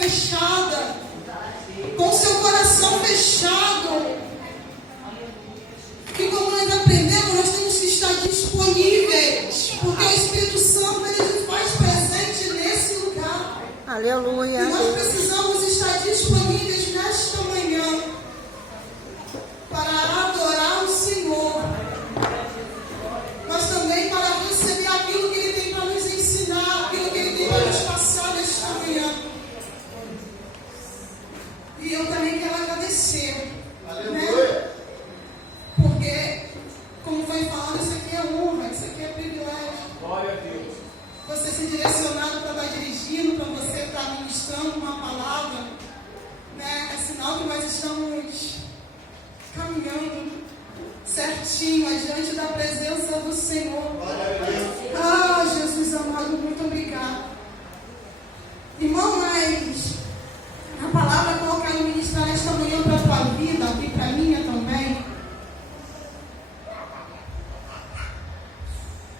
fechada, com seu coração fechado. E como nós aprendemos, nós temos que estar disponíveis, porque o Espírito Santo ele se faz presente nesse lugar. Aleluia. E nós precisamos estar disponíveis nesta manhã para adorar o Senhor, mas também para receber aquilo que Ele tem para nos ensinar, aquilo que Ele tem para nos passar nesta manhã. E eu também quero agradecer, né? Porque, como foi falado, isso aqui é honra, isso aqui é privilégio. Glória a Deus. Você ser direcionado para estar dirigindo, para você estar ministrando uma palavra, né? É sinal que nós estamos caminhando certinho adiante da presença do Senhor. Ah, Jesus amado, muito obrigado. Irmão, mas a palavra que eu quero ministrar esta manhã para a tua vida e para a minha também.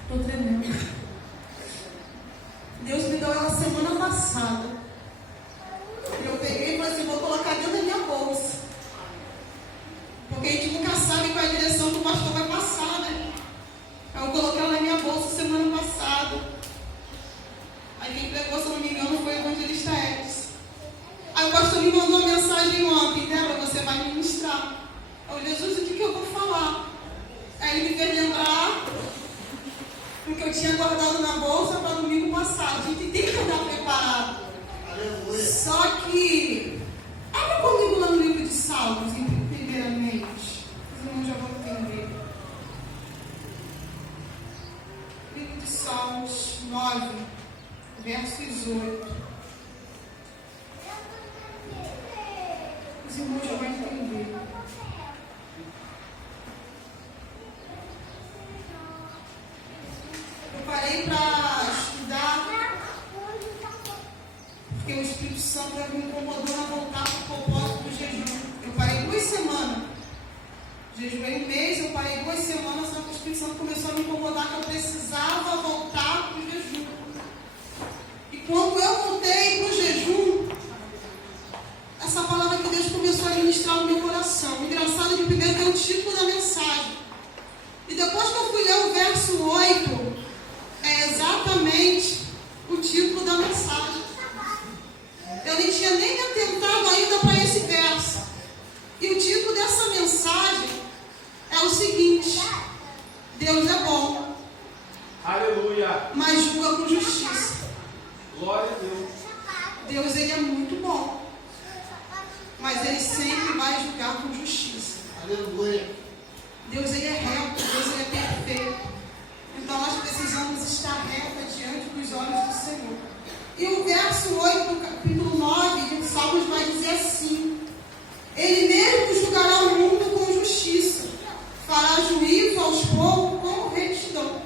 Estou tremendo. Deus me deu ela semana passada. Eu peguei e falei assim, vou colocar dentro da minha bolsa. Porque a gente nunca sabe qual é a direção que o pastor vai passar, né? Aí eu coloquei ela na minha bolsa semana passada. Aí quem pregou, se eu não me engano, foi o evangelista Edson. Aí o pastor me mandou uma mensagem ontem, né? Você vai ministrar. Eu, Jesus, o que eu vou falar? Aí ele me fez lembrar do que eu tinha guardado na bolsa para domingo passado. A gente tem que andar preparado. Aleluia. Só que, abra comigo lá no livro de Salmos, primeiramente. Os irmãos já vão entender. Livro de Salmos 9, versos 8. Os irmãos já vão entender. Eu parei para estudar, porque o Espírito Santo me incomodou a voltar para o propósito do jejum. Eu parei 2 semanas. Jejuei 1 mês, eu parei 2 semanas, só que o Espírito Santo começou a me incomodar que eu precisava voltar para o jejum. E quando eu voltei para o jejum, essa palavra que Deus começou a ministrar no meu coração. Engraçado que primeiro veio o título da mensagem. E depois que eu fui ler o verso 8, é exatamente o título da mensagem. Eu nem tinha nem me atentado ainda para esse verso. E o título dessa mensagem é o seguinte: Deus é bom. Aleluia. Mas julga com justiça. Glória a Deus. Deus, ele é muito bom, mas ele sempre vai julgar com justiça. Aleluia. Deus, ele é reto, Deus, ele é perfeito. Então nós precisamos estar retos diante dos olhos do Senhor. E o verso 8 do capítulo 9 de Salmos vai dizer assim: Ele mesmo julgará o mundo com justiça, fará juízo aos povos com retidão.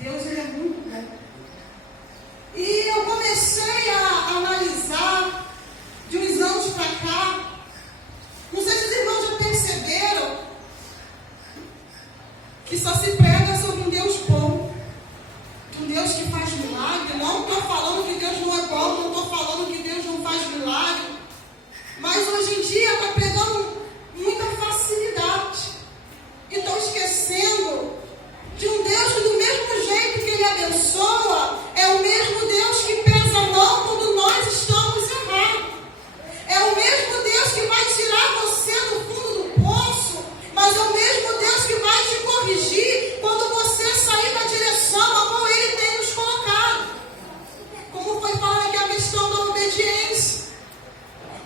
Deus, ele é muito bom. E eu comecei a analisar de uns anos para cá. Não sei se os irmãos já perceberam que só se prega sobre um Deus bom, um Deus que faz milagre. Não estou falando que Deus não é bom, não estou falando que Deus não faz milagre, mas hoje em dia está pregando muita facilidade e estão esquecendo de um Deus que, do mesmo jeito que Ele abençoa, é o mesmo Deus que pesa a mão quando nós estamos errados. É o mesmo Deus que vai tirar você do fundo do poço, mas é o mesmo Deus que vai te corrigir quando você sair da direção a qual Ele tem nos colocado. Como foi falado aqui a questão da obediência.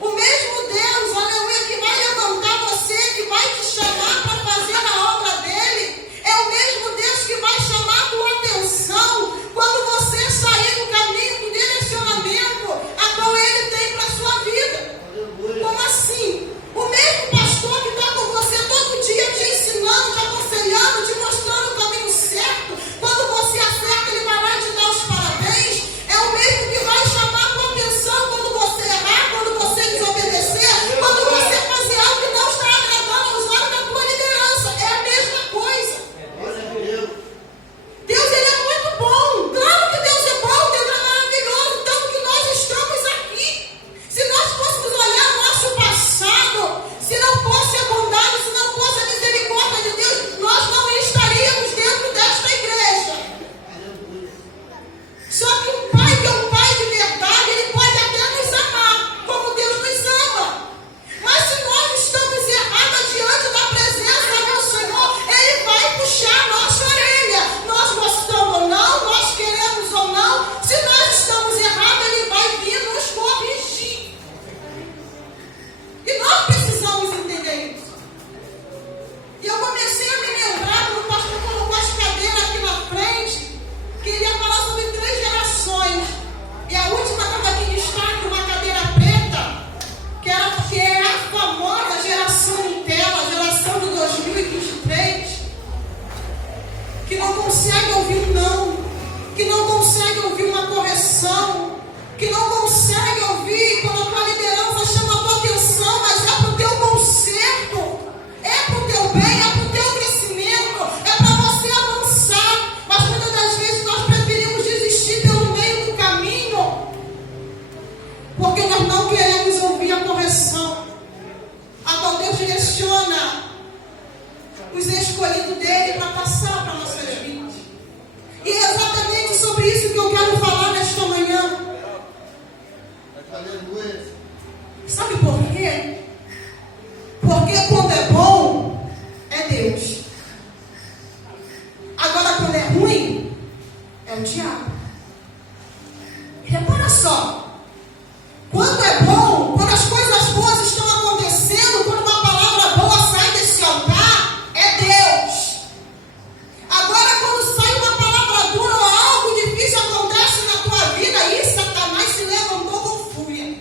O mesmo Deus, aleluia, que vai levantar você, que vai te chamar para fazer a obra dEle, é o mesmo Deus que vai chamar a tua atenção quando você sair do caminho, do direcionamento a qual Ele tem para a sua vida. Como assim? O mesmo pastor que está com você todo dia te ensinando, te aconselhando, te mostrando o caminho certo, quando você acerta, ele vai lá te dar os parabéns. É o mesmo que vai chamar a tua atenção quando você Sabe por quê? Porque quando é bom, é Deus. Agora, quando é ruim, é o diabo. Repara só. Quando é bom, quando as coisas boas estão acontecendo, quando uma palavra boa sai desse altar, é Deus. Agora, quando sai uma palavra dura ou algo difícil acontece na tua vida, aí Satanás se levantou com fúria.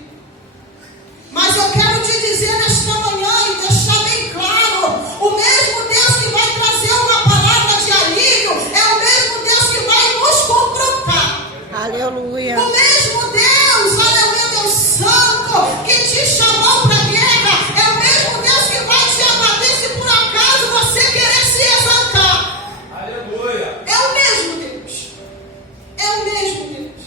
Mas eu quero te dizer nesta manhã e deixar bem claro, o mesmo Deus que vai trazer uma palavra de alívio é o mesmo Deus que vai nos confrontar. Aleluia. O mesmo Deus, aleluia, Deus Santo, que te chamou para a guerra, é o mesmo Deus que vai te abater se por acaso você querer se exaltar. Aleluia. É o mesmo Deus. É o mesmo Deus.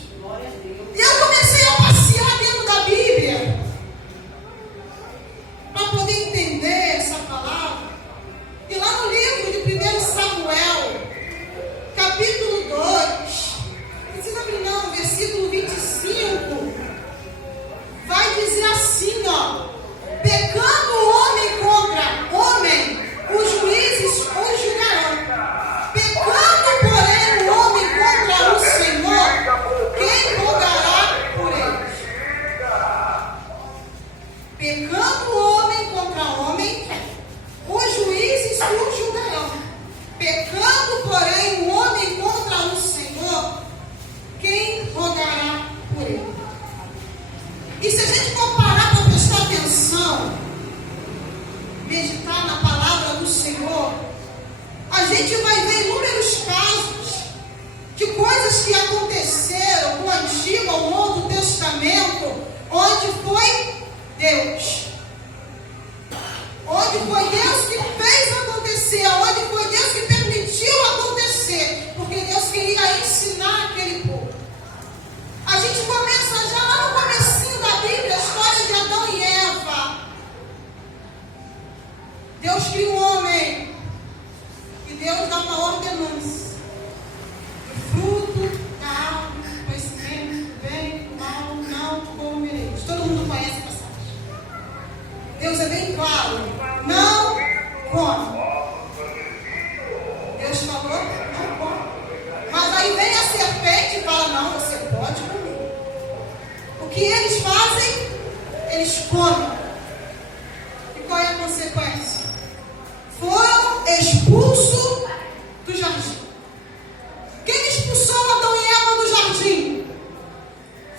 E eu comecei a passear dentro da Bíblia para poder entender essa palavra. E lá no livro de 1 Samuel, capítulo 2, não precisa abrir não, versículo 25, vai dizer assim, ó: pecando o homem contra homem, os juízes o julgarão. Pecando, porém, o homem contra o Senhor, quem rogará por eles? Pecando o homem contra homem, os juízes o julgarão. Pecando, porém, o homem contra o Senhor, quem rogará por ele? E se a gente for parar para prestar atenção, meditar na palavra do Senhor, a gente vai ver inúmeros casos de coisas que aconteceram no Antigo ao Novo Testamento, onde foi Deus. Onde foi Deus que fez acontecer, onde foi Deus que permitiu acontecer, porque Deus queria ensinar aquele povo. A gente começa já lá no comecinho da Bíblia, a história de Adão e Eva. Deus cria o homem e Deus dá uma ordenança. O fruto da árvore do conhecimento do bem e do mal não comereis. Todo mundo conhece a passagem. Deus é bem claro: não come. Deus falou: não come. Mas aí vem a serpente e fala: não, você pode comer. O que eles fazem? Eles comem. E qual é a consequência? Foram expulsos do jardim. Quem expulsou Adão e Eva do jardim?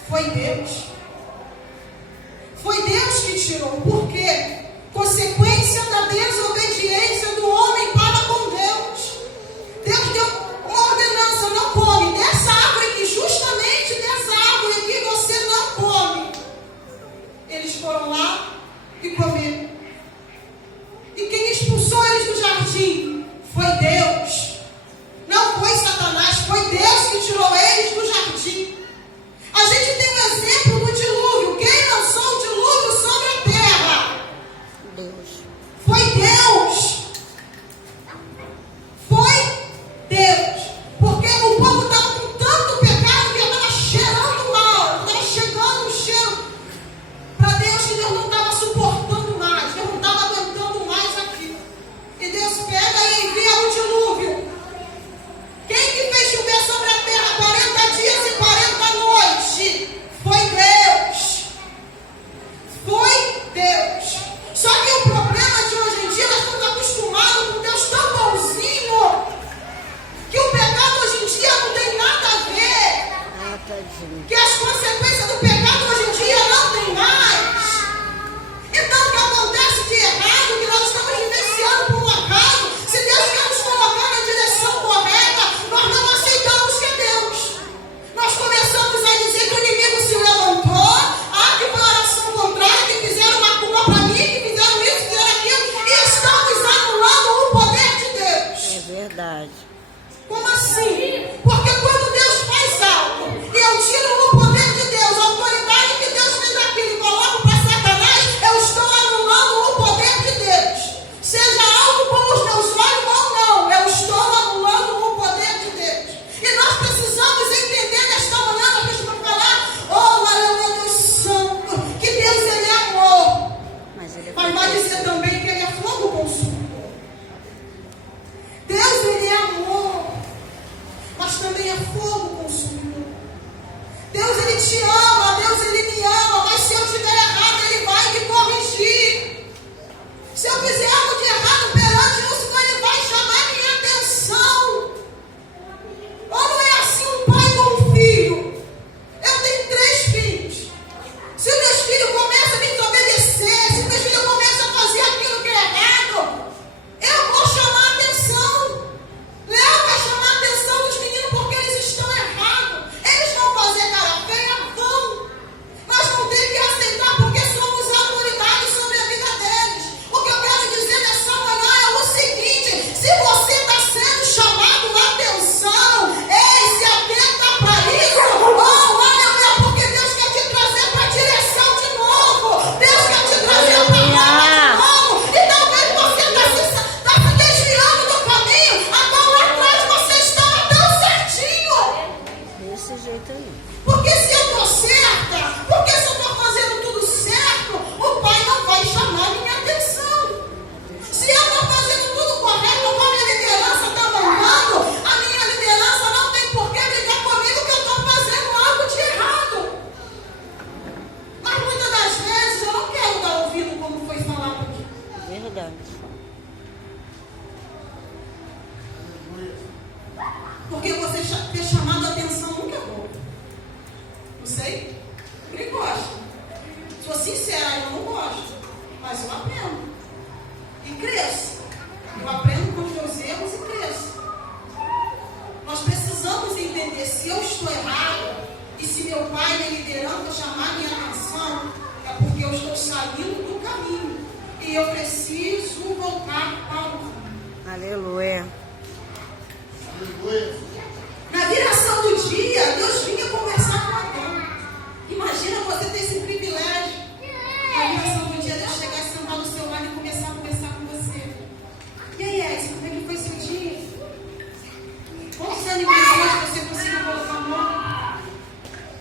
Foi Deus. Foi Deus que tirou. Por quê? Consequência da desobediência do homem para com Deus. Deus deu uma ordenança: não come dessa árvore aqui, justamente dessa árvore aqui você não come. Eles foram lá e comeram. E quem expulsou eles do jardim? Foi Deus. Não foi Satanás, foi Deus que tirou eles do jardim. A gente tem um exemplo do dilúvio. Quem lançou o dilúvio sobre a terra? Deus. Foi Deus. Foi Deus. Porque o povo estava com tanto pecado que estava cheirando mal. Estava chegando um cheiro para Deus que Deus não estava suportando mais. verdade. Porque você ter chamado a atenção nunca é bom. Não sei? Ele gosta. Sou sincera, eu não gosto. Mas eu aprendo. E cresço. Eu aprendo com os meus erros e cresço. Nós precisamos entender se eu estou errado e se meu pai me liderando a chamar minha atenção, é porque eu estou saindo do caminho. E eu preciso voltar para o caminho. Aleluia. Na viração do dia, Deus vinha conversar com Adão. Imagina você ter esse privilégio. Na viração do dia, Deus chegar e sentar do seu lado e começar a conversar com você. E aí, Edson, como é que foi seu dia? Quantos animais hoje você conseguiu colocar a mão?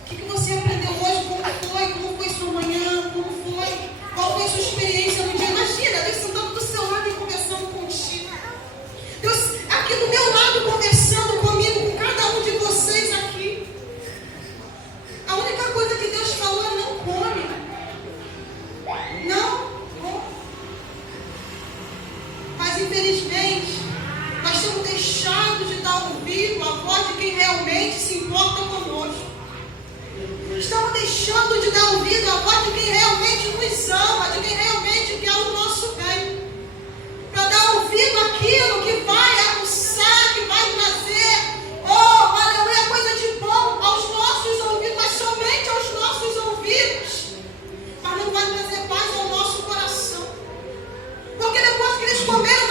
O que você aprendeu hoje? Como foi? Como foi sua manhã? Como foi? Qual foi sua experiência no dia? Imagina, Deus sentando do seu lado e conversando contigo. Deus aqui do meu lado conversando comigo, com cada um de vocês aqui. A única coisa que Deus falou é não come. Não come. Mas infelizmente, nós temos deixado de dar ouvido à voz de quem realmente se importa conosco. Estamos deixando de dar ouvido à voz de quem realmente nos ama, de quem realmente quer o nosso bem. Para dar ouvido àquilo que vai aguçar, que vai trazer, oh, aleluia, coisa de bom aos nossos ouvidos, mas somente aos nossos ouvidos. Mas não vai trazer paz ao nosso coração. Porque depois que eles comeram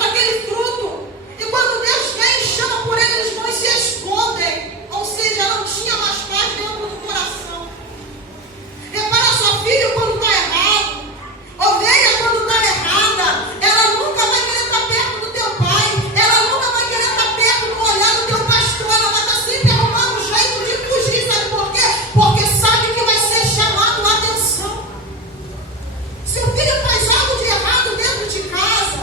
daquele fruto, e quando Deus vem e chama por eles, eles vão e se escondem. Ou seja, não tinha mais paz dentro do coração. Repara sua filha quando está errado. Ovelha quando está errada. Ela nunca vai querer estar perto do teu pai. Ela nunca vai querer estar perto do olhar do teu pastor. Ela vai estar sempre arrumando um jeito de fugir. Sabe por quê? Porque sabe que vai ser chamado a atenção. Se o filho faz algo de errado dentro de casa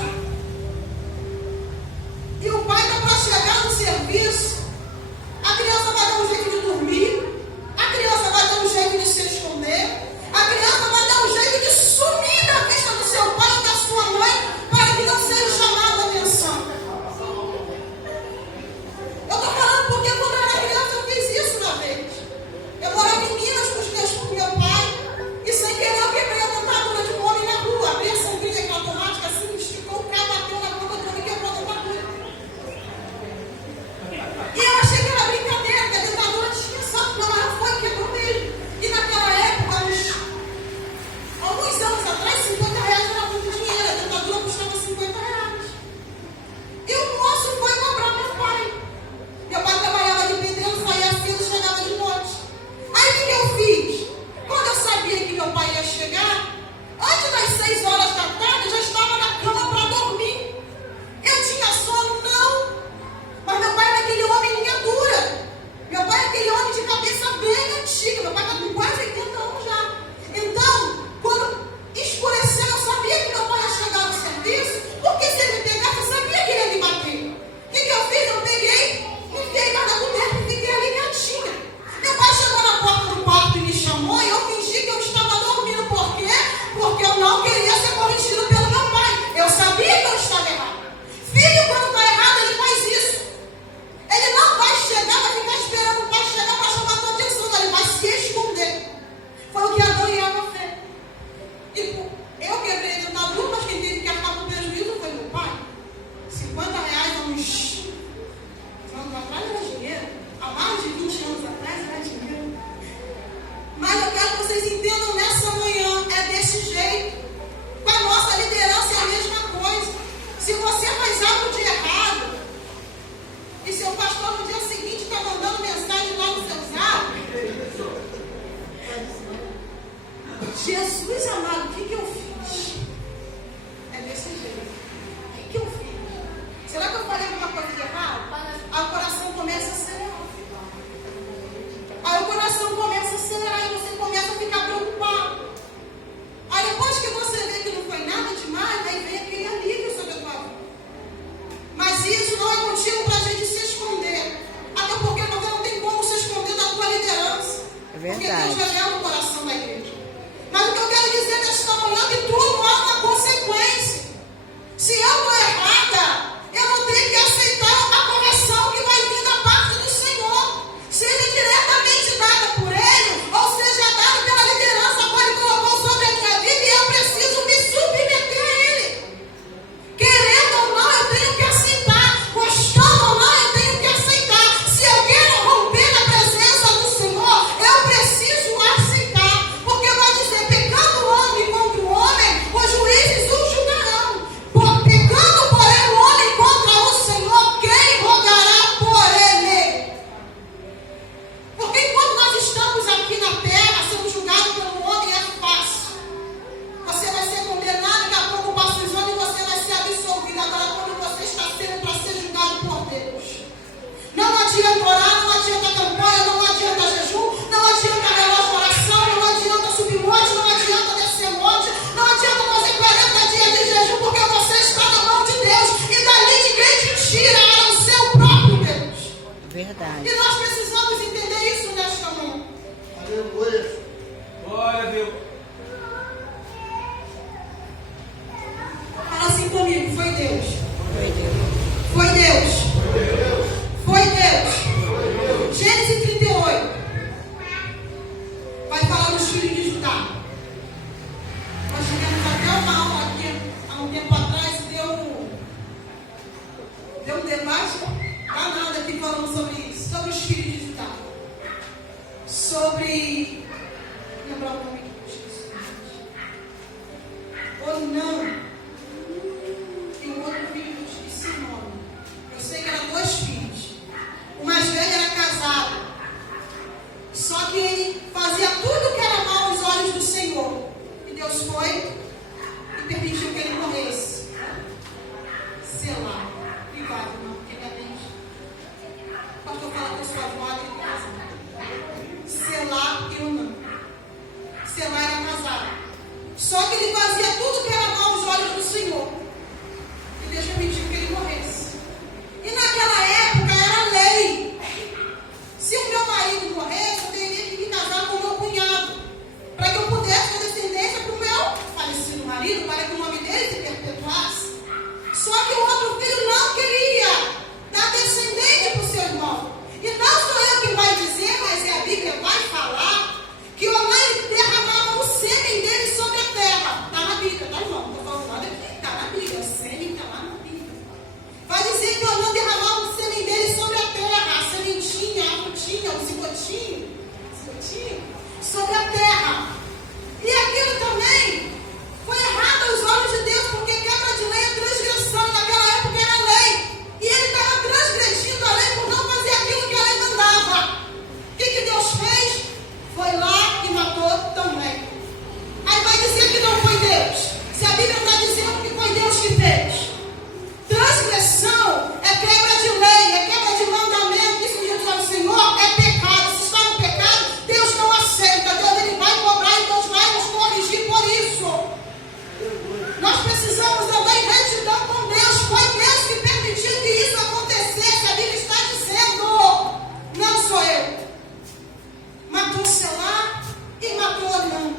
e o pai está para chegar no serviço, a criança vai dar um jeito de dormir, a criança vai dar um jeito de se esconder, a criança vai dar um jeito de sumir da vista do seu pai ou da sua mãe para que não seja chamado a atenção. Eu estou falando porque quando eu era criança eu fiz isso uma vez. Eu morava em Minas com meu pai e sem querer eu quebrei a dentadura de um homem na rua. Abri a sangria que automática assim, esticou o cabo, bateu na boca do homem e quebrou a dentadura. E eu achei que era brincadeira, que a dentadura tinha sangue, não, ela foi, quebrou mesmo. E naquela época, alguns anos atrás, R$50 era muito dinheiro, a dentadura custava R$50. E o moço foi cobrar meu pai. Meu pai trabalhava de pedreiro, saía cedo e chegava de noite. Aí o que eu fiz? Quando eu sabia que meu pai ia chegar, antes das 6 horas da tarde, eu já estava na cama para dormir. Eu tinha sono? Não. Mas meu pai era aquele homem linha dura. Meu pai é aquele homem de cabeça bem antiga. Meu pai está com quase 80 anos já. Então, quando escureceu, eu sabia que meu pai ia chegar no serviço, porque se ele me pegasse, eu sabia que ele ia me bater. O que eu fiz? Eu peguei, enfiei na coberta e fiquei ali quietinha. Meu pai chegou na porta do quarto e me chamou e eu fingi que eu estava dormindo. Por quê? Porque eu não queria ser corrigido pelo meu pai. Eu sabia que eu estava errado. Filho, quando está errado, ele faz isso. Ele não vai chegar, vai ficar esperando o pai chegar para chamar a tua atenção. Ele vai se esconder. Foi o que Adão e Eva fez. E eu quebrei a dentadura, mas quem teve que arcar com o prejuízo foi meu pai. R$50 há uns anos atrás era dinheiro. Há mais de 20 anos atrás era dinheiro. Mas eu quero que vocês entendam nessa manhã, é desse jeito. Com a nossa liderança é a mesma coisa. Se você faz algo de errado, e seu pastor no dia seguinte está mandando mensagem lá no seu zap, Jesus amado, o que eu fiz? É desse jeito. O que eu fiz? Será que eu falei alguma coisa de errado? Aí o coração começa a acelerar. Aí o coração começa a acelerar e você começa a ficar preocupado. Aí depois que você vê que não foi nada demais, aí vem aquele alívio sobre a tua vida. Mas isso não é motivo para a gente se esconder. Até porque você não tem como se esconder da tua liderança. É verdade. Porque Deus revela o coração da igreja. Mas o que eu quero dizer nesta manhã, a Deus. Fala assim comigo, foi Deus. Foi Deus. Foi Deus. Foi Deus. Gênesis 38. Vai falar dos filhos de Judá. Nós tivemos até uma aula aqui há um tempo atrás e deu um debate danado aqui falando sobre isso, sobre os filhos de Judá. Sobre. Lembrar o nome que eu esqueci. Ou não. E o outro filho eu esqueci o nome. Eu sei que eram 2 filhos. O mais velho era casado. Só que ele fazia tudo que era mal aos olhos do Senhor. E Deus foi e permitiu que ele morresse. Sei lá. Obrigado, irmão, porque realmente. Pastor fala com a sua avó em casa. Selá e não. Selá era casado. Só que ele fazia tudo que era mal aos olhos do Senhor. E Deus permitiu que ele morresse. E naquela época era lei. Se o meu marido morresse, eu teria que me casar com o meu cunhado. Para que eu pudesse ter descendência para o meu falecido marido, para que o nome dele se perpetuasse. Só que o outro filho não queria dar descendente para o seu irmão. E não sou eu que vai dizer, mas a Bíblia vai falar que Onã derramava o sêmen dele sobre a terra. Está na Bíblia, tá, irmão? Estou falando, está na Bíblia, o sêmen está lá na Bíblia. Vai dizer que Onã derramava o sêmen dele sobre a terra, a sementinha, a frutinha, o zigotinho, sobre a terra. E aquilo também foi errado aos olhos de Deus, porque quebra de lei é transgressão, e naquela época era lei. E ele estava transgredindo a lei por não fazer aquilo que a lei mandava. O que Deus fez? Foi lá e matou também. Aí vai dizer que não foi Deus. Se a Bíblia está dizendo que foi Deus que fez. Transgressão é quebra de lei, é quebra de mandamento. Isso diante do Senhor é pecado. Se está no pecado, Deus não aceita. Deus ele vai cobrar e Deus vai nos corrigir por isso. Nós precisamos andar em retidão com Deus. Foi Deus que permitiu que isso acontecesse. A Bíblia está dizendo, não sou eu. Matou Selá e matou Onã.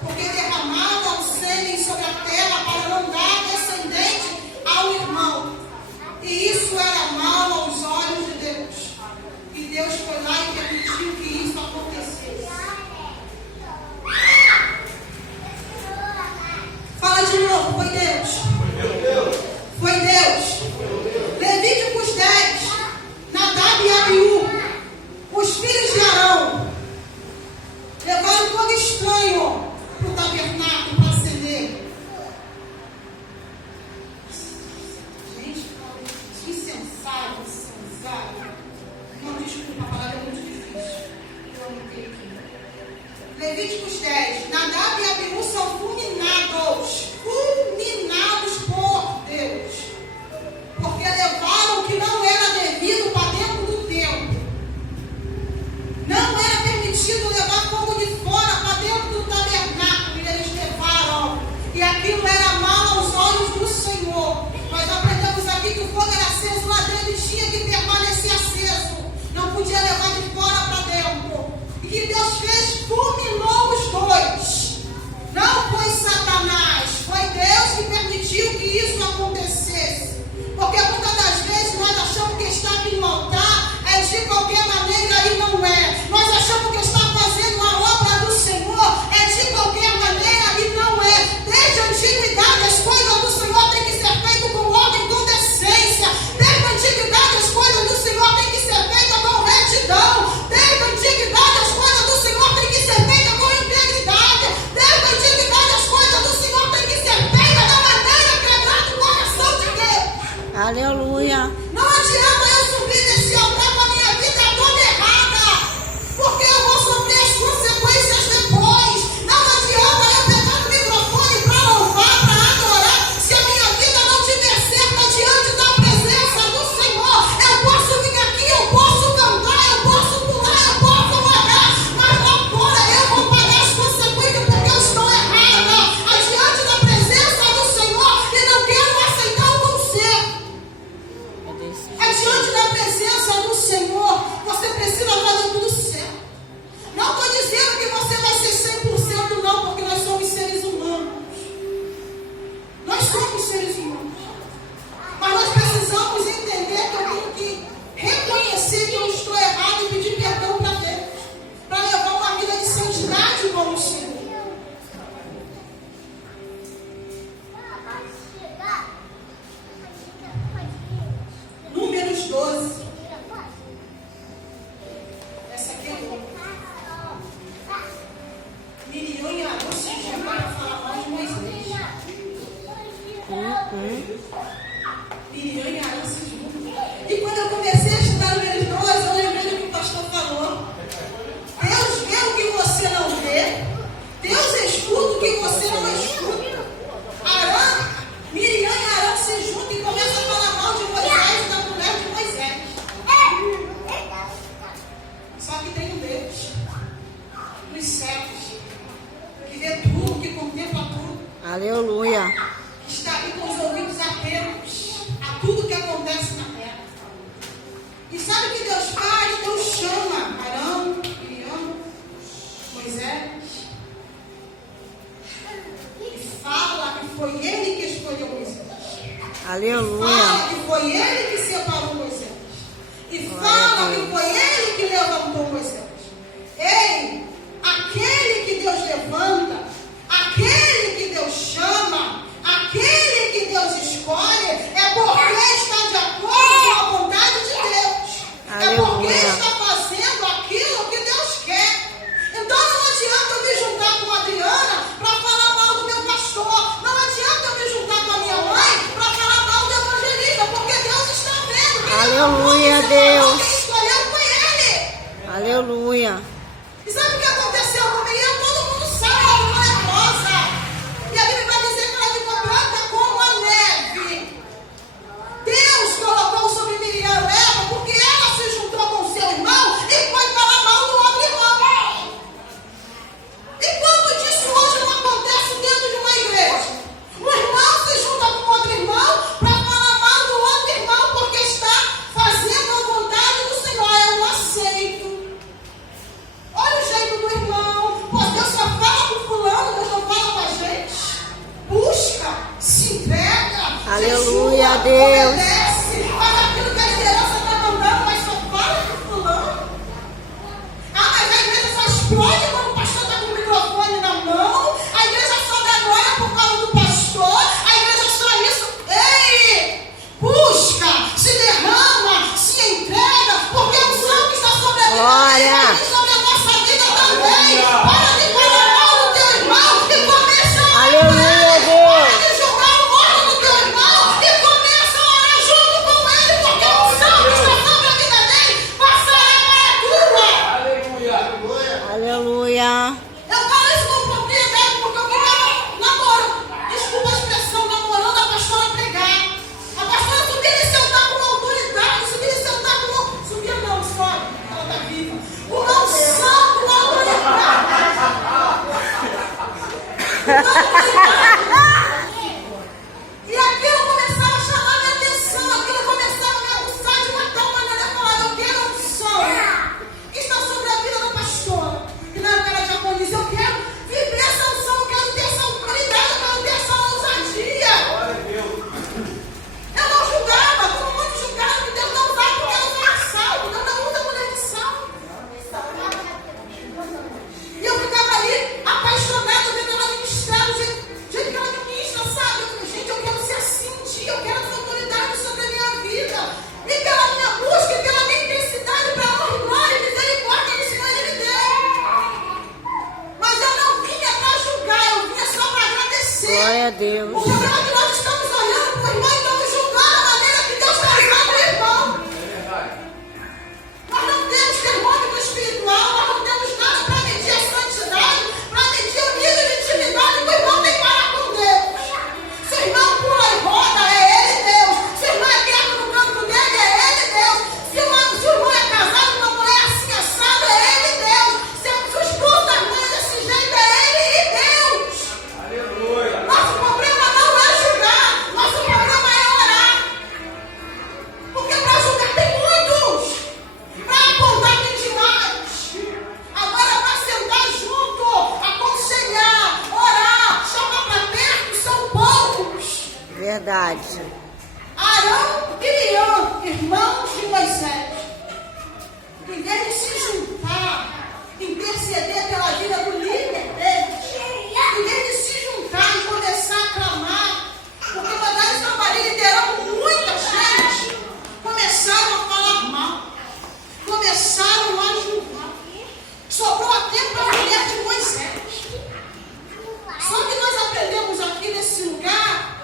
Porque derramava o sêmen sobre a terra para não dar descendente ao irmão. E isso era mal aos olhos de Deus. E Deus foi lá e permitiu que isso acontecesse. Fala de novo, foi Deus. Foi Deus. Levíticos 10. Nadab e Abiú, os filhos de Arão, levaram fogo estranho para o tabernáculo para acender. Gente, insensato. Não, desculpa, a palavra é muito difícil. Eu anotei aqui. Levíticos 10. Nadab e Abiú são fulminados por Deus, porque levaram o que não era devido para dentro do templo. Não era permitido levar fogo de fora para dentro do tabernáculo, e eles levaram, e aquilo era mal aos olhos do Senhor. Nós aprendemos aqui que o fogo era aceso lá dentro e tinha que permanecer aceso, não podia levar de fora para dentro. E que Deus fez, fulminou os dois. Não foi Satanás, foi Deus vê tudo, que contempla tudo, Aleluia. que está aqui com os ouvidos atentos a tudo que acontece na terra. E sabe o que Deus faz? Deus chama Arão, Miriam, Moisés, e fala que foi ele que escolheu Moisés. Aleluia. Fala que foi ele que separou Moisés. E fala que foi ele que levantou Moisés. Ei, aquele que Deus levanta, aquele que Deus chama, aquele que Deus escolhe, é porque está de acordo com a vontade de Deus. É porque está fazendo aquilo que Deus quer. Então não adianta eu me juntar com a Adriana para falar mal do meu pastor. Não adianta eu me juntar com a minha mãe para falar mal do evangelista, porque Deus está vendo. Aleluia, Deus. Quem escolheu foi ele. Aleluia. E sabe o que aconteceu com Miriam? Todo mundo sabe, ela ficou leprosa. E a Bíblia vai dizer que ela ficou branca como a neve. Deus colocou sobre Miriam a lepra porque ela se juntou com seu irmão e foi falar mal do outro irmão. E quanto disso hoje não acontece dentro de uma igreja? Um irmão se junta com outro irmão para falar mal do outro irmão porque está fazendo a vontade do Senhor. Eu não aceito. Olha o jeito do irmão. Pô, Deus só fala com fulano, Deus não fala com a gente. Busca, se entrega. Aleluia, jejua, Deus. obedece, faz aquilo que a liderança está mandando, mas só fala com fulano. Ah, mas a igreja só explode quando o pastor está com o microfone na mão. A igreja só dá glória por causa do pastor. A igreja só isso. Ei! Busca, se derrama, se entrega, porque o sangue está sobre a vida Glória. dele e sobre a nossa vida também. Para de falar mal do teu irmão e começa a orar. Aleluia, Deus. Para de jogar o óleo no teu irmão e começa a orar junto com ele, porque o sangue está sobre a vida dele. Passará para a tua. Aleluia. Aleluia. Eu falo isso com propriedade porque eu ficava namorando, desculpa a expressão, namorando a pastora pregar. A pastora subia e sentar com autoridade, subia e sentar com... Subia não, sobe, ela está viva. Uma unção com autoridade. E aquilo começava a chamar minha atenção, aquilo começava a me aguçar de uma tal maneira que eu falava, eu quero a unção que está sobre a vida da pastora. E na época era japonesa, eu quero viver essa unção, eu quero ter essa autoridade, eu quero ter essa ousadia. Glória a Deus. Eu não julgava, como muitos julgaram que Deus não usava porque ela foi salvo. Deus não usa mulher de salvo. E eu ficava ali apaixonada, vendo ela ministrar, do jeito que ela ministra, sabe? Eu falei, gente, eu quero ser assim um dia, eu quero essa autoridade sobre a minha vida. E pela minha busca, e pela minha intensidade para honra e glória e misericórdia que esse Senhor ele me deu. Mas eu não vinha para julgar, eu vinha só para agradecer. Glória a O Deus. problema é que nós estamos olhando para o irmão e estamos julgando a maneira que Deus está usando o irmão. É verdade. Nós não temos termômetro espiritual, nós não temos nada para medir a santidade, para medir o nível de intimidade que o irmão tem para com Deus. Se o irmão pula e roda, é ele Deus. Se o irmão é quieto no canto dele, é ele Deus. Se o irmão é casado com uma mulher assim assada, é ele Deus. Se o esposo da mãe é desse jeito, é ele e Deus. Aleluia. Nosso problema não é julgar, nosso problema é orar. Porque para julgar tem muitos, para apontar tem demais. Agora para sentar junto, aconselhar, orar, chamar para perto, são poucos. Verdade. Arão e Miriam, irmãos de Moisés, em vez de se juntar, interceder pela vida do líder deles, em vez de se juntar e começar a clamar, porque quando eles estavam ali liderando muita gente, começaram a falar mal, começaram a julgar. Sobrou até para a mulher de Moisés. Só que nós aprendemos aqui nesse lugar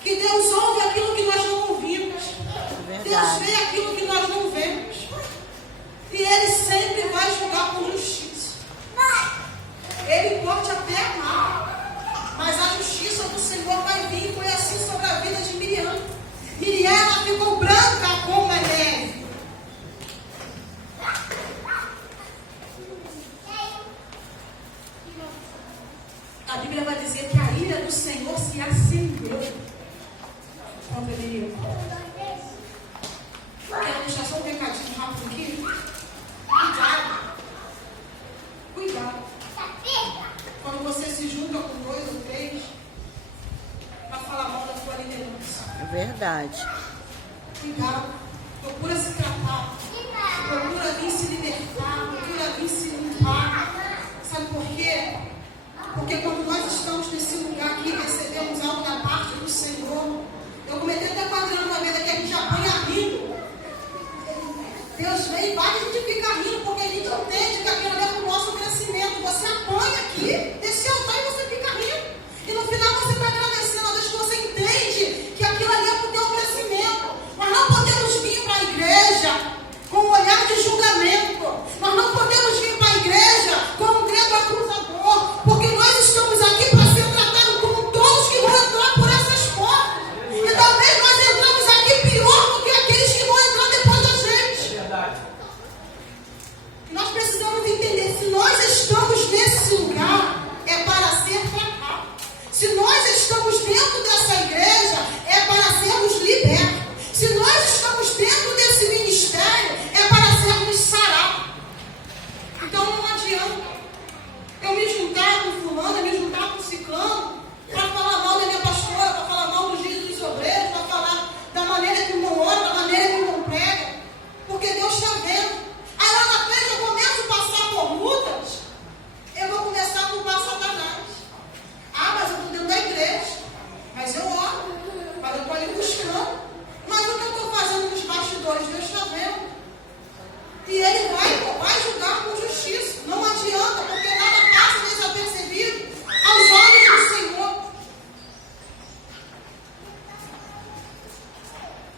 que Deus ouve aquilo que nós não ouvimos. Deus Verdade. vê aquilo que nós não vemos. E Ele sempre vai julgar com justiça. Ele pode até amar, mas a justiça do Senhor vai vir. Foi assim sobre a vida de Miriam. Miriam, ela ficou branca como a neve. A Bíblia vai dizer que a ira do Senhor se acendeu contra ele. Quero deixar só um recadinho rápido aqui. Cuidado. Cuidado. Quando você se junta com 2 ou 3 para falar mal da sua liderança. É verdade. Cuidado. Procura se tratar. Procura vir se libertar. Procura vir se limpar. Sabe por quê? Porque quando nós estamos nesse lugar aqui, recebemos algo da parte do Senhor. Eu cometi até quadrando uma vez aqui, a gente apanha rindo. Deus vem e vai a gente ficar rindo, porque a gente entende que aquilo é para o nosso crescimento. Você apanha aqui, desse altar e você fica rindo. E no final você está agradecendo a Deus que você entende que aquilo ali é para o teu crescimento. Nós não podemos vir para a igreja com um olhar de julgamento. Nós não podemos vir para a igreja com um dedo acusador, porque nós estamos aqui para ser tratados como todos que vão entrar por essas portas. E talvez nós entramos aqui pior do que aqueles que vão entrar depois da gente. E nós precisamos entender, se nós estamos nesse lugar, é para ser tratado. Se nós estamos dentro dessa igreja, é para sermos libertos. Se nós estamos dentro desse ministério, é para sermos sarados. Então não adianta eu me juntar com fulano, me juntar com ciclano, para falar mal da minha pastora, para falar mal dos dias dos obreiros, para falar da maneira que o irmão ora, da maneira que o irmão prega, porque Deus está vendo. Aí lá na frente eu começo a passar por lutas, eu vou começar a culpar Satanás. Ah, mas eu estou dentro da igreja, mas eu oro, mas eu estou ali buscando. Mas o que eu estou fazendo nos bastidores, Deus está vendo. E Ele vai julgar com justiça. Não adianta, porque nada passa desapercebido aos olhos do Senhor.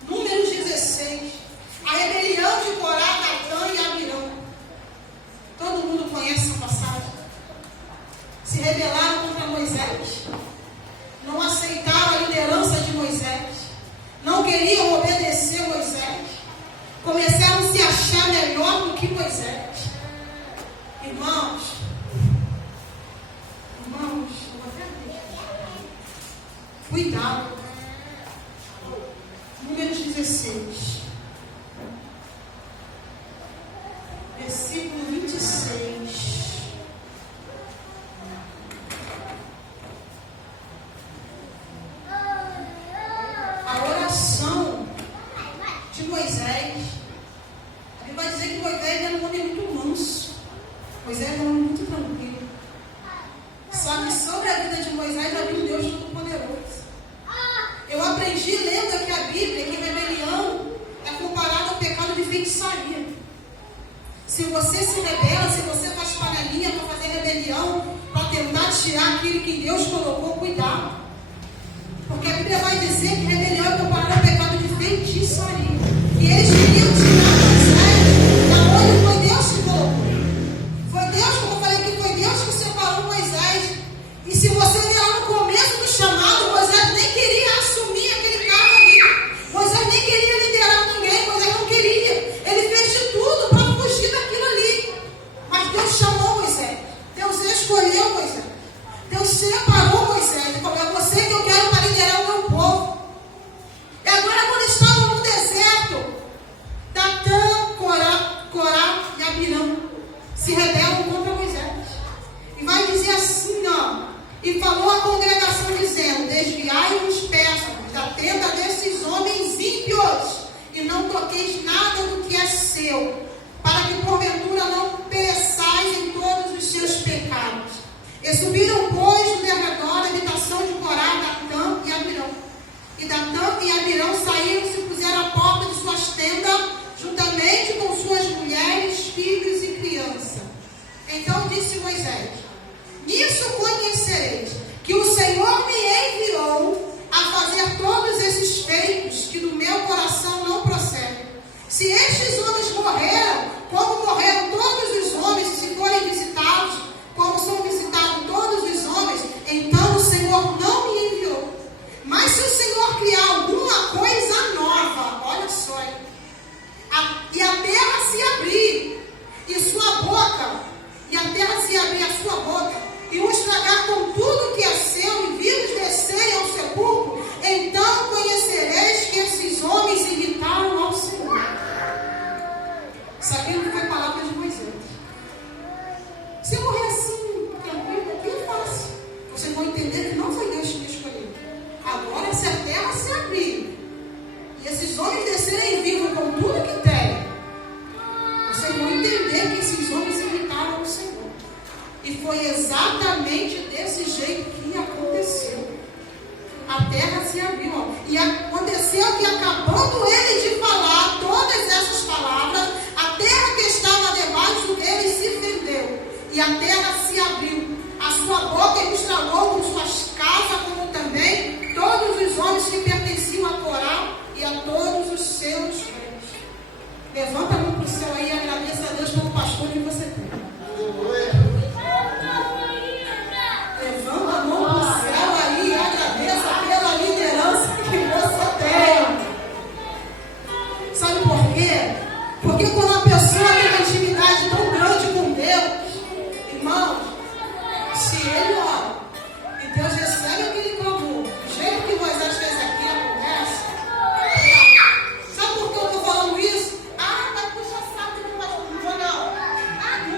Números 16. A rebelião de Corá, Datã e Abirão. Todo mundo conhece essa passagem. Se rebelaram contra Moisés. Não aceitaram a liderança de Moisés. Não queriam obedecer Moisés. Começaram a se achar melhor do que Moisés. Irmãos, cuidado. Números 16, versículo 26. A oração de Moisés, ele vai dizer que Moisés era um homem muito manso. Moisés era um homem muito tranquilo. Só que sobre a vida de Moisés havia um Deus Todo-Poderoso. Eu aprendi lendo aqui a Bíblia que rebelião é comparada ao pecado de feitiçaria. Se você se rebela, se você faz panelinha para fazer rebelião, para tentar tirar aquilo que Deus colocou, cuidado. Porque a Bíblia vai dizer que rebelião é comparada ao pecado de feitiçaria. E eles queriam tirar Moisés da onde foi Deus que colocou. Foi Deus, como eu falei aqui, foi Deus que separou Moisés. E se você ver lá no começo do chamado, Moisés nem queria assumir aquele cargo ali. Moisés nem queria liderar ninguém, Moisés não queria. Ele fez de tudo para fugir daquilo ali. Mas Deus chamou Moisés. Deus escolheu Moisés. Deus separou Moisés e falou: é você que eu quero para liderar o meu povo. E agora, quando estavam no deserto, Datã, Corá e Abirão se rebelam contra Moisés. E vai dizer assim, ó: e falou a congregação dizendo: desviai-vos, peço-vos da tenda desses homens ímpios, e não toqueis nada do que é seu, para que porventura não pereçais em todos os seus pecados. E subiram, pois, do derredor da habitação de Corá, Datã e Abirão. E Datã e Abirão saíram e se puseram à porta de suas tendas, juntamente com suas mulheres, filhos e crianças. Então disse Moisés: nisso conhecereis que o Senhor me enviou a fazer todos esses feitos que do meu coração não procedem. Se estes homens morreram, como morreram todos os homens, se forem visitados, como são visitados todos os homens, então o Senhor não me enviou. Mas se o Senhor criar alguma coisa Levanta a mão para o céu aí e agradeça a Deus pelo pastor que você tem. Levanta a mão para o céu aí e agradeça pela liderança que você tem. Sabe por quê? Porque quando a pessoa tem uma intimidade tão grande com Deus, irmãos, se ele ora e Deus recebe aquele clamor, do jeito que Moisés fez aqui a conversa, sabe por que eu estou falando isso? Mas puxa saco do pastor, não vou não.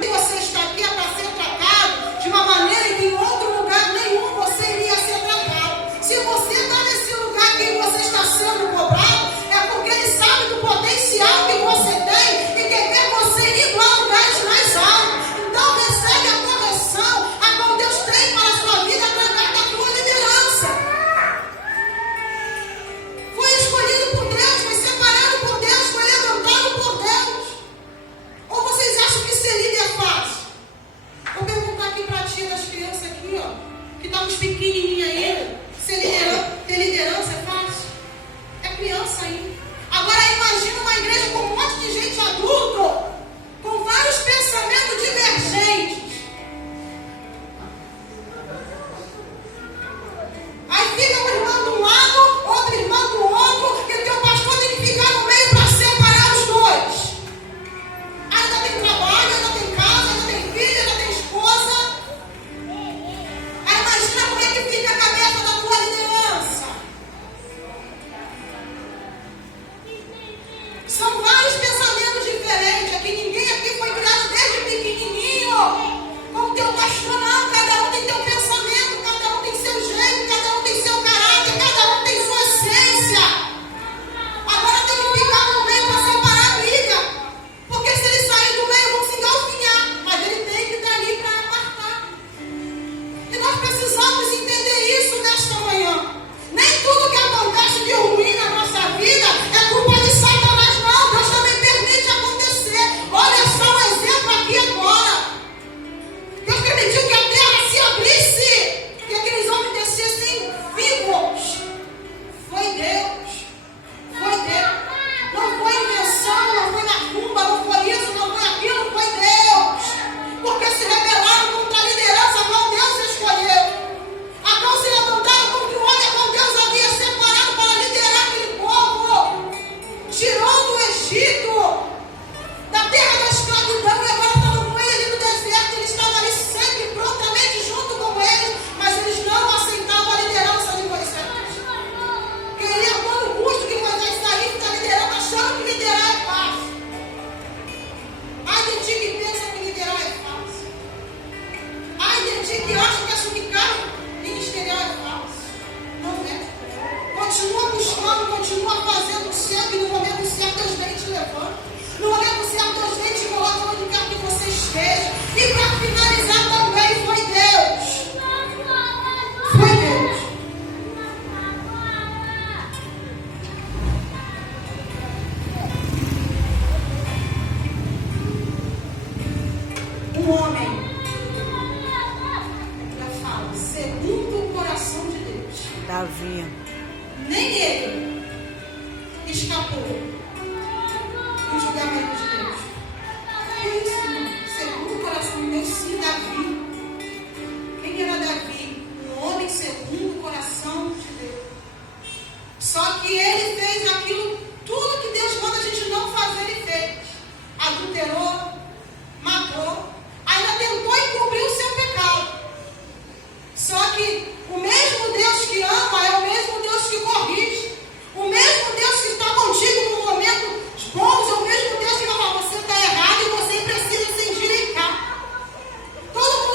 Se você está aqui é para ser tratado de uma maneira que em outro lugar nenhum você iria ser tratado. Se você está nesse lugar que você está sendo cobrado, é porque ele sabe do potencial que você tem e quer ver você indo a lugares mais altos. Então recebe a correção a qual Deus tem para a sua vida através da tua liderança. Foi escolhido por Deus, foi separado por Deus, foi levantado por Deus. Ou vocês acham que ser líder é fácil? Vou perguntar aqui para a tia das crianças aqui, ó, que estamos pequenininha ainda. Ter liderança é fácil? É criança ainda. Agora imagina uma igreja com um monte de gente adulto, com vários pensamentos divergentes. Aí fica um irmão de um lado, outro irmão do outro, e o teu pastor tem que ficar no meio para separar os dois. Ainda tem trabalho, ainda tem casa, ainda tem filho, ainda tem esposa. Aí imagina como é que fica a cabeça da tua liderança. São vários pensamentos diferentes. Aqui ninguém aqui foi criado desde pequenininho como teu pastor, não. Cada um tem teu pensamento, cada um tem seu jeito, cada um tem seu caráter, cada um tem sua essência. Agora tem que ficar no meio para separar a briga. Porque se ele sair do meio, vão se engalfinhar. Mas ele tem que estar ali para apartar. E nós precisamos entender isso nesta manhã. Nem tudo que acontece de ruim na nossa vida é culpa de Satanás, não. Deus também permite acontecer. Olha só um exemplo aqui agora. Deus permitiu que a terra se abrisse e aqueles homens descessem vivos. Foi Deus. Foi Deus. Não foi invenção, não foi macumba, não foi isso, não foi aquilo, foi Deus. Porque se rebelaram contra a liderança qual Deus escolheu. A qual se levantaram contra o homem a qual Deus havia separado para liderar aquele povo. Tirou do Egito, da terra da escravidão, e agora está no meio ali do deserto. Ele estava ali sempre, prontamente junto com eles, mas eles não aceitavam a liderança de Moisés. Queria a todo custo que Moisés saísse está liderando, achando que liderar é fácil. Ai de ti que pensa que liderar é fácil. Ai de ti que acha que assumir cargo ministerial é fácil. Não é. Continua buscando, continua fazendo o certo, e no momento certo Deus vem te levando. No momento certo Deus vem te colocar onde quer que você esteja. E para finalizar também foi Deus. Foi Deus. Um homem, já fala, segundo o coração de Deus. Davi. Nem ele escapou do julgamento de Deus. É isso, irmão. Segundo o coração de Deus, sim, Davi. Quem era Davi? Um homem segundo o coração de Deus. Só que ele fez aquilo, tudo que Deus manda a gente não fazer, ele fez. Adulterou, matou, ainda tentou encobrir o seu pecado. Só que o mesmo Deus que ama é o mesmo Deus que corrige. O mesmo Deus que está contigo no momento bons é o mesmo Deus que vai falar, você está errado e você precisa se endireitar. Todo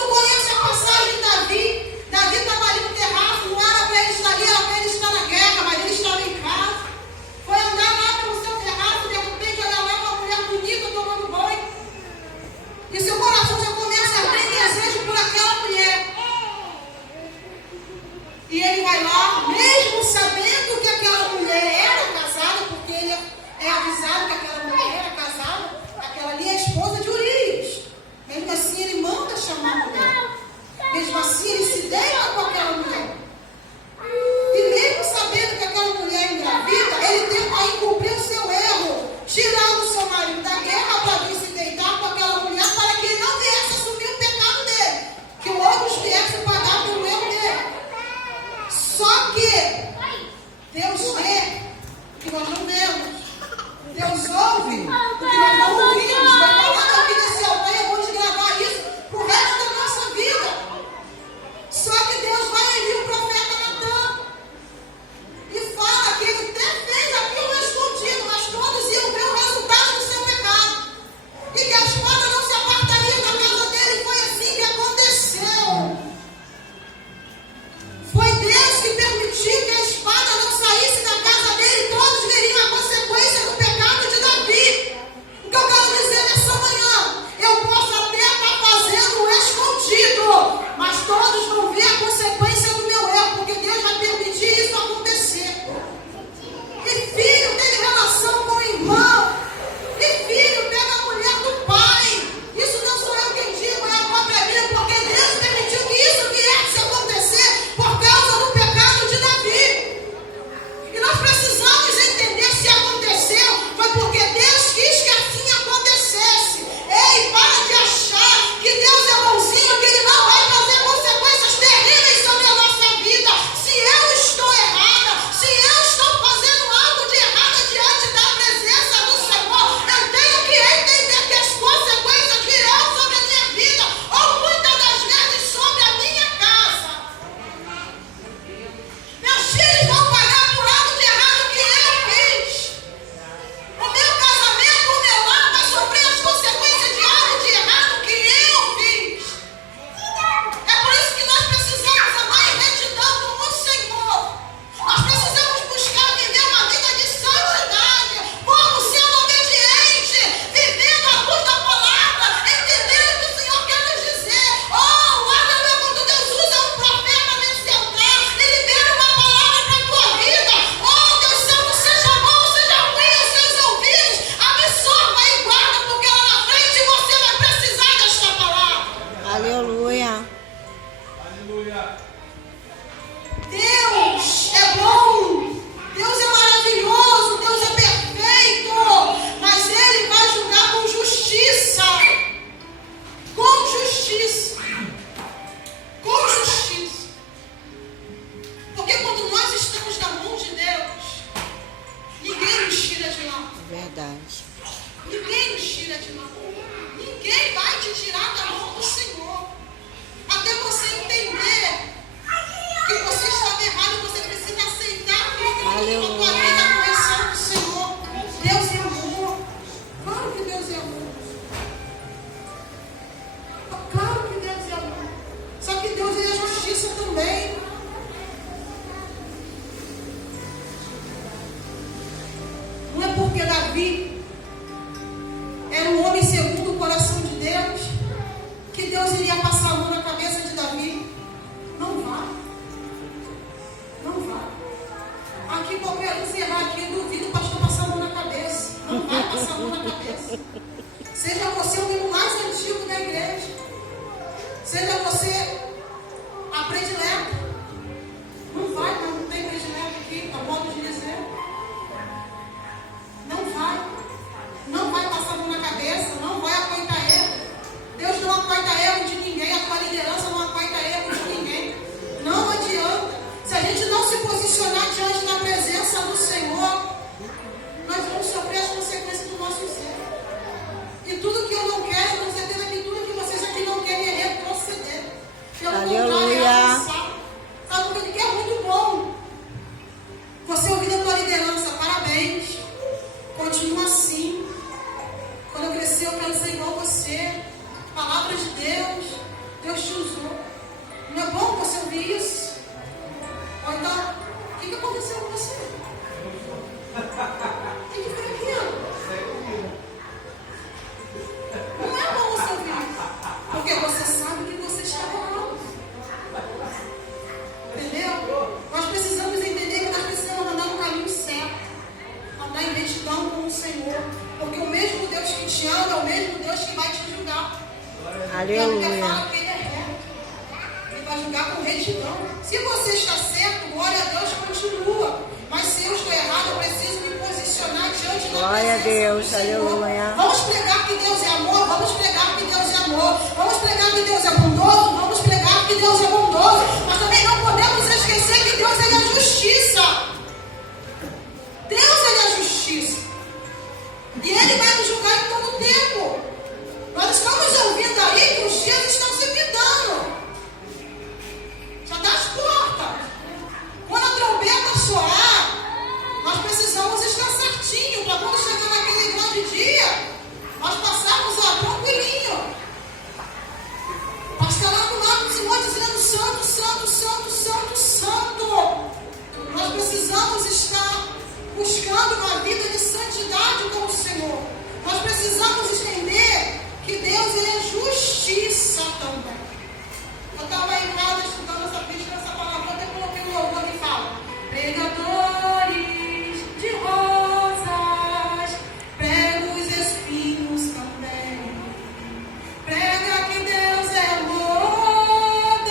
Aleluia. Deus é bom, Deus é maravilhoso, Deus é perfeito, mas Ele vai julgar com justiça. Com justiça. Com justiça. Porque quando nós estamos na mão de Deus, ninguém nos tira de lá. Verdade. Ninguém nos tira de lá. Ninguém vai te tirar da mão do Senhor. Até você entender que você estava errado, você precisa aceitar que a tua vida a correção do Senhor. Deus é amor. Claro que Deus é amor. Claro que Deus é amor. Só que Deus é justiça também. Não é porque Davi era um homem segundo o coração de Deus que Deus iria passar a mão na cabeça de Davi. Não vai. Não vai. Aqui qualquer um se errar aqui, eu duvido o pastor passar a mão na cabeça. Não vai passar a mão na cabeça. Seja você o membro mais antigo da igreja. Seja você a predileta. Não vai, não tem predileta aqui, a modo de dizer. Não vai. Não vai passar a mão na cabeça, não vai acoitar erro. Deus não acoita erro de ninguém, a tua liderança não acoita erro de ninguém. Não adianta. Se a gente não se posicionar diante da presença do Senhor, nós vamos sofrer as consequências do nosso ser. E tudo que eu não quero, com certeza que tudo que vocês aqui não querem é retroceder. Pelo contrário, é avançar. Sabe porque é muito bom você ouvir a tua liderança. Parabéns. Continua assim. Quando eu crescer, eu quero ser igual a você. Palavra de Deus. Deus te usou. Não é bom você ouvir isso? Ou então, o que aconteceu com você? O que foi aquilo? Não é bom você ouvir isso. Porque você sabe que você está errado. Entendeu? Nós precisamos entender que nós precisamos andar no caminho certo. Andar em retidão com o Senhor. Porque o mesmo Deus que te ama é o mesmo Deus que vai te julgar. Aleluia. Ele fala que Ele é reto. Ele vai julgar com retidão. Se você está certo, glória a Deus, continua. Mas se eu estou errado, eu preciso me posicionar diante da Glória a presença Deus, do Senhor. aleluia. Vamos pregar que Deus é amor, vamos pregar que Deus é amor. Vamos pregar que Deus é bondoso, vamos pregar que Deus é bondoso. Mas também não podemos esquecer que Deus ele é justiça. Deus ele é justiça. E Ele vai nos julgar em todo o tempo. Nós estamos ouvindo aí que os dias estão se findando. Já dá as portas. Quando a trombeta soar, nós precisamos estar certinho para quando chegar naquele grande dia, nós passarmos tranquilinho. Para estar lá do lado do Senhor dizendo santo, santo, santo, santo, santo. Nós precisamos estar buscando uma vida de santidade com o Senhor. Nós precisamos entender que Deus ele é justiça também. Eu estava em casa estudando essa crítica, essa palavra, até coloquei um louvor que fala: pregadores de rosas, prega os espinhos também. Prega que Deus é amor,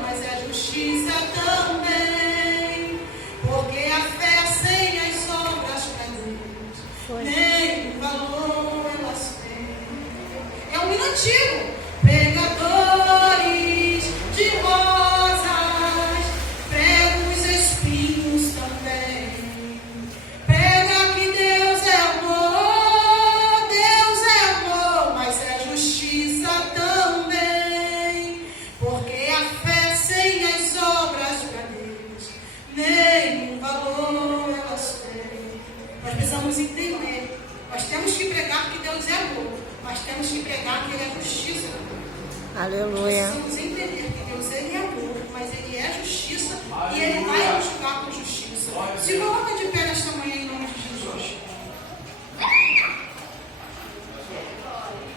mas é justiça também. Porque a fé sem as obras para Deus, nem valor elas têm. É um hino antigo. Pregadores de rosas, prega os espinhos também. Prega que Deus é amor, mas é justiça também. Porque a fé sem as obras para Deus, nem valor elas têm. Nós precisamos entender. Nós temos que pregar que Deus é amor, mas temos que pregar que Ele é justiça. Aleluia. Precisamos entender que Deus ele é amor, mas Ele é justiça e Ele vai nos julgar com justiça. Se